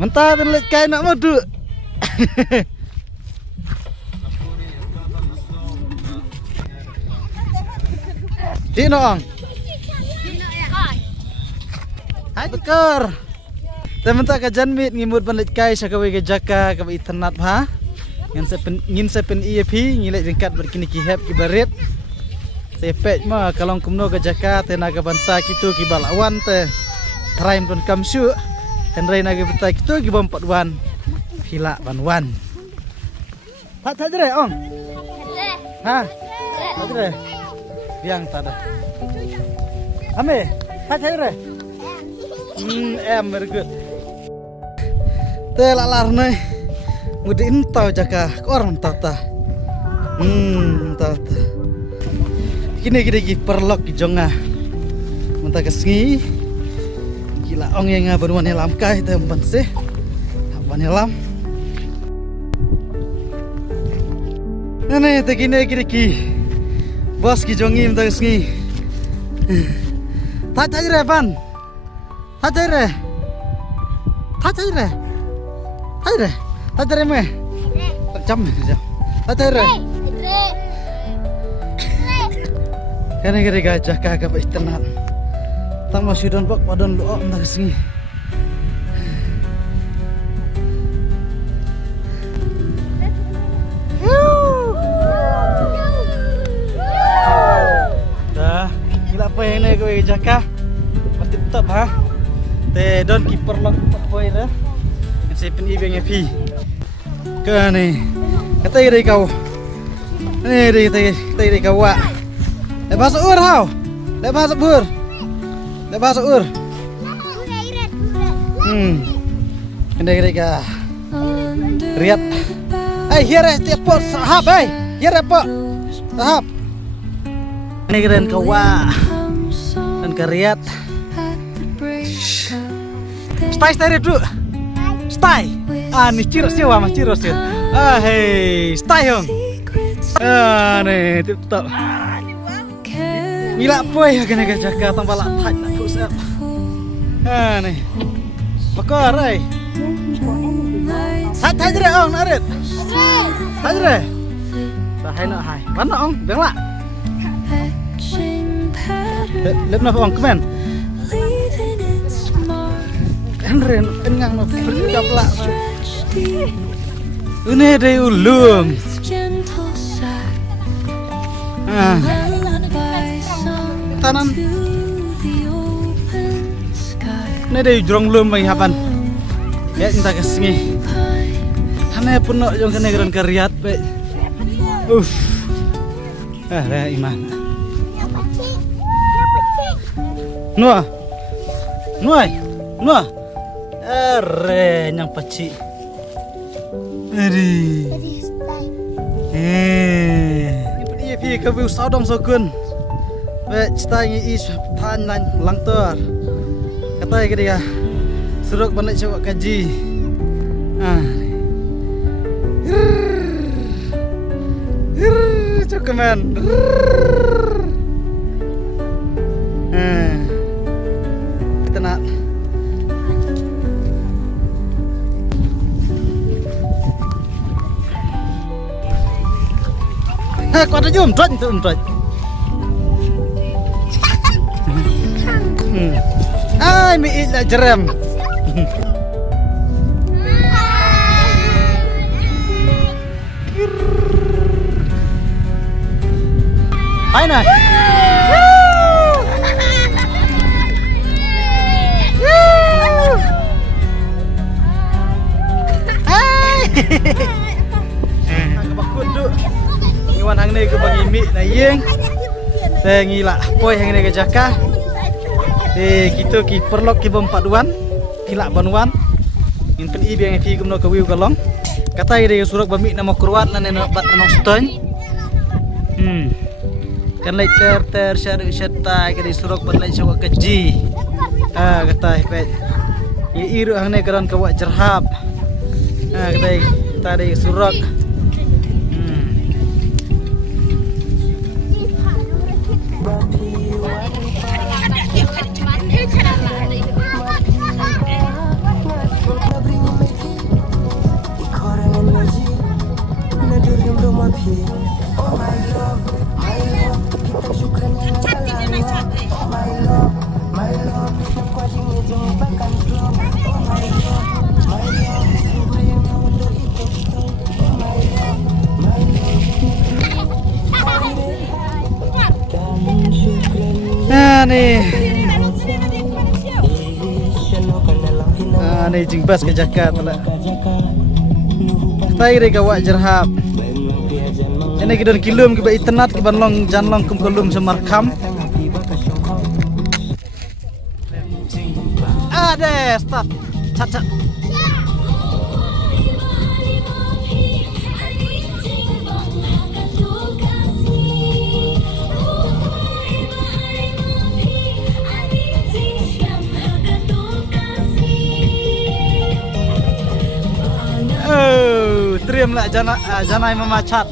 Mentah telit kain nak madu. Di noong. Hai tekor. Tementah kajan mit ngimut banlit kai sakawe ke jaka ka iternat ha. Ngin sepen EAP ngilek jengkat berkini kihap kibarit. Sepet mah kalong kumno ke jaka tenaga banta kitu ki balawan te. Traim don kamsu. Henry naga banta kitu ki bompat wan. Hila banwan. Tak jere ong. Ha. Tak jere. Biang tak ada. Ame, tak jere. Very good. Teh lalar nih. Ngudi entau jaka orang tata. Tata. Kini perlok ki jonga. Mentah kesengi. Gila ong yang ngabaruan helam kai teh empan sih. Aban helam. Nene teh kini bos ki jongi mentah kesengi. Tak jere ban. Tak jere me. Jam kerja. Tak jere. Kene gajah kagak istenan. Tak mau sudan bok padon lu om tak sini. Dah, gila apa yang naik gue jaka? Mati tetap ha. Teh don kiper lock boy dah. Yang saya pen ibeng pi. Kani. Kata iri kau. Ni iri kau wa. Lepas ur hau. Lepas bur. Lepas ur. Kena ka. Riat. Here tiap pot sahab Here pot. Sahab. Ini keren kau wa. Dan keriat. Stay dulu. Stay. Ni ciros ya mas ciros ya. Hey, stay hong. Nih tip-top. Gila boy kena jaga tambah latat nak kusap. Nih. Bakar Tak jere ong narit. Tak jere. Dah hai nak hai. Mana ong? Bang lah. Lep nak ong kemen. Ren engang no berjap lah. Ini ada ulung. Tanan. Ini ada jurong lum bagi hapan. Ya entah kesengi. Hane pun nak jong kena geran keriat be. Dah iman. Nuah. Yang peci. Ini pi kavu saudong sokun. Be citangi is tan langtor. Kata dia suruk balik cewek kaji. Cukuman. Kita nak. Kau ada jom trot. Ai mi ila jerem. Hai nah. Iwan hang ni ke bagi mi na yeng. Teh ngila poi hang ni ke jaka. Kita ki perlok ki bompaduan, kilak banuan. In pen ibi yang fi gumno ke wiu kalong. Kata ide surak bami nama kurwat na neno bat nong stoin. Kan lai ter syar syata ke surak bat lai syawak keji. Kata pet. Ye iru hang ni karan ke wak jerhab. Kata tadi surak. Ane jing bas ke Jakarta lah. Tairi ka wak jerhab. Ini kita kilum kita itnat kita long janlong kum kolum semarkam. Ade stop. Cat. Oh, teriam lah janai memacat.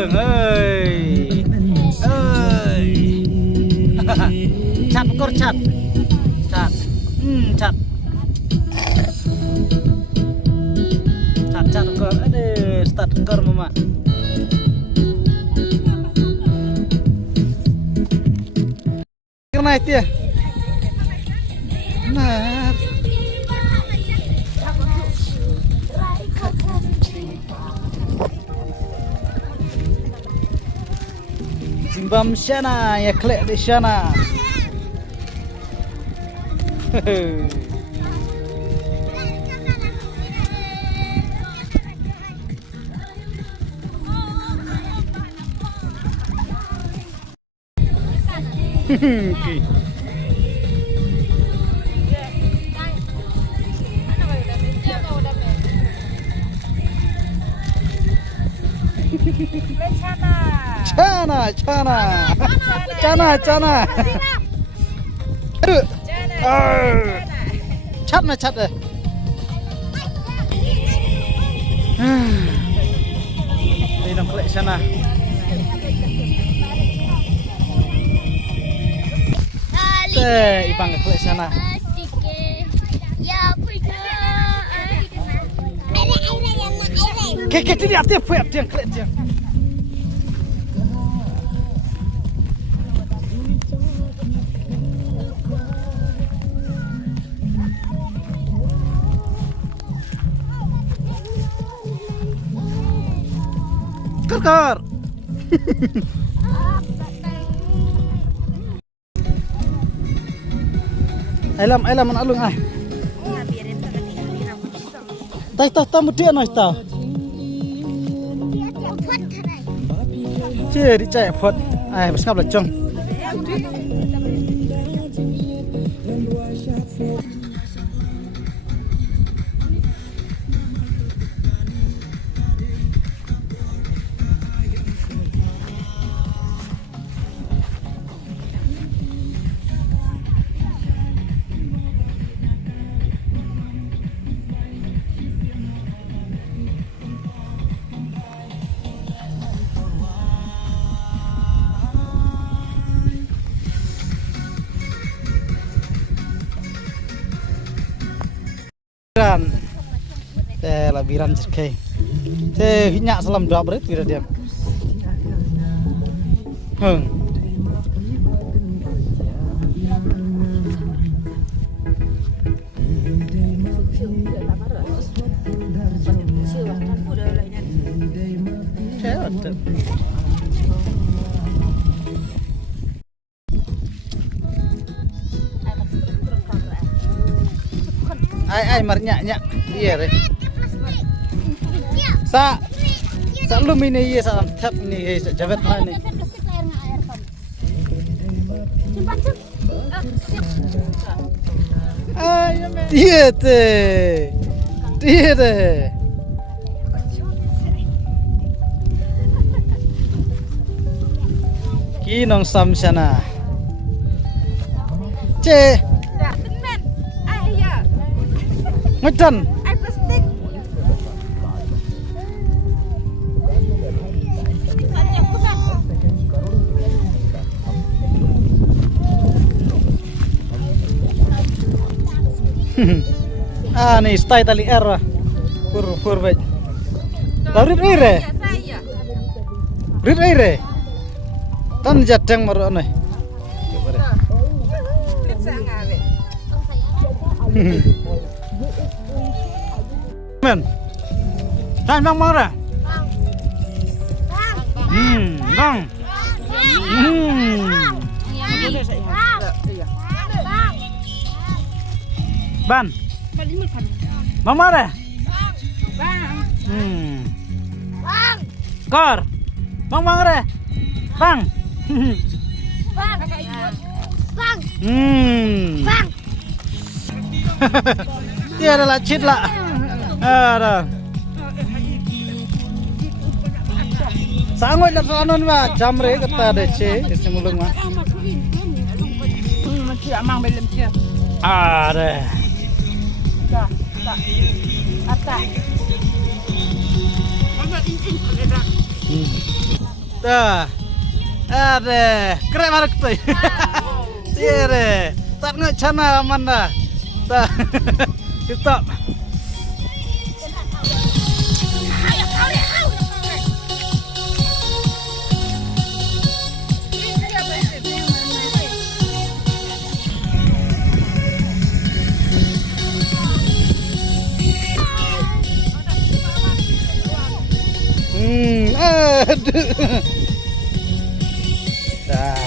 Lường ơi chặt con chặt chặt chặt con ada start kor mama karena itu ya nah Zimbam sana ya klek di sana. Okay. Chana. Aduh. Chat deh. Đây là klek sana. Ibang klek sana. Kek ini apa yang klek dia. Kar. Alam man alung ai. Tai tamu dia noi tau. Chưa đi chạy phật ai bắt ngập là trông labiran cerkai nyak salam dua berit kira dia ai marnya iya deh sa lum ini iya sa tap ini sa jabat mana iya deh kinong sam sana C. Dah, teman. Ya. Ngedan. Plastik. Nih stay tali R lah. Pur baik. Tahu rit air. Saya. Rit air. Tan jadang maru aneh. Men. Tan bang marah. Bang. Ban. Bang marah. Kor. Bang marah. Bang. Dia adalah cheat lah. Ada. Sangat nak sanon mah jamre kata DC semulung mah. Masih amang belum cia. Ada. Atas. Dah. Ada. Keren marak tu. Tiada. Tak nak cana mana. Dah. Stop. Aduh. Dah.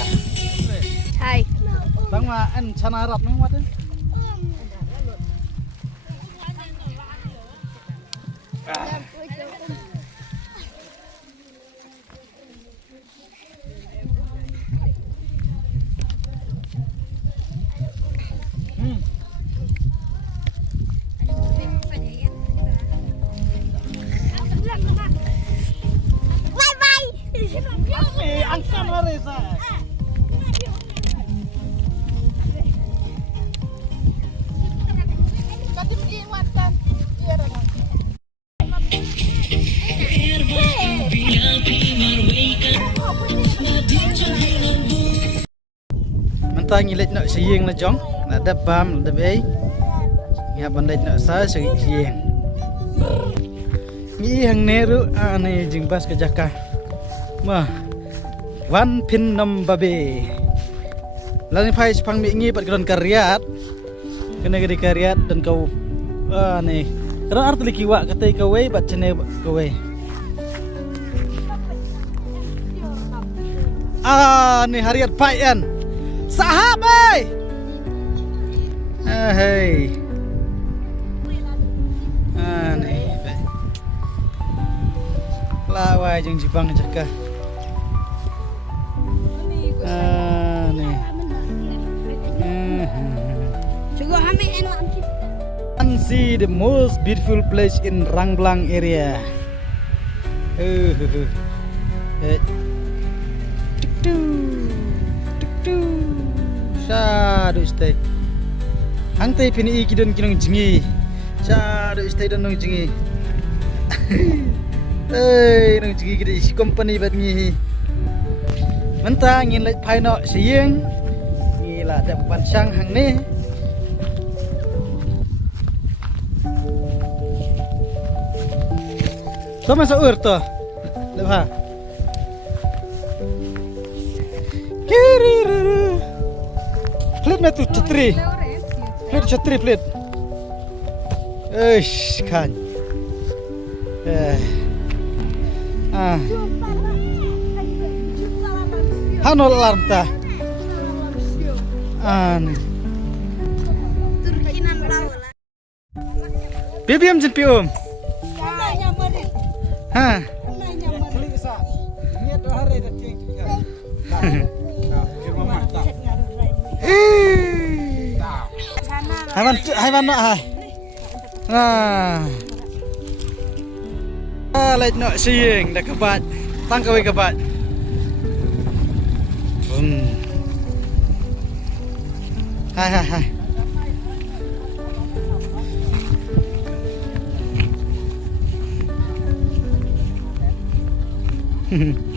Hai. Bang mah an cana Arab ni mah tu. Angkat Marisa. Tadi pergi muatan. Dia dah. Mentang ngilet nak siang na jong, nak dabam, nak dabai. Ngap bandai nak sa siang. Ngi hang neru ane jingbas ke Jaka. Mah. Wan pin nam babe. Lain pai sepang mi ngi pat kron karyat. Kena gede karyat dan kau ane. Karena arti likiwa kata kau wei bat cene kau wei. Ane hariat paian. Sahabai. Hey. Ane. Lawai jeung Jepang Jaka. And see the most beautiful place in Rangblang area. Shadu stay. Hang tay pini iki don kinong jingi. Shadu stay don nong jingi. Hey, nong jingi gede si company bat ngi. Mentang ngin lek pai no siang. Gila ada pansang hang ni. Toma sa urto. Lepas. Kiriru. Plate metu cetri. Plate cetri plate. Kan. Hanol alarm ta. BBM jen pium. Ha. Hai nak hai. Lek nak siang dah kebat. Tang kau kebat. Hai hai hai. Hehe.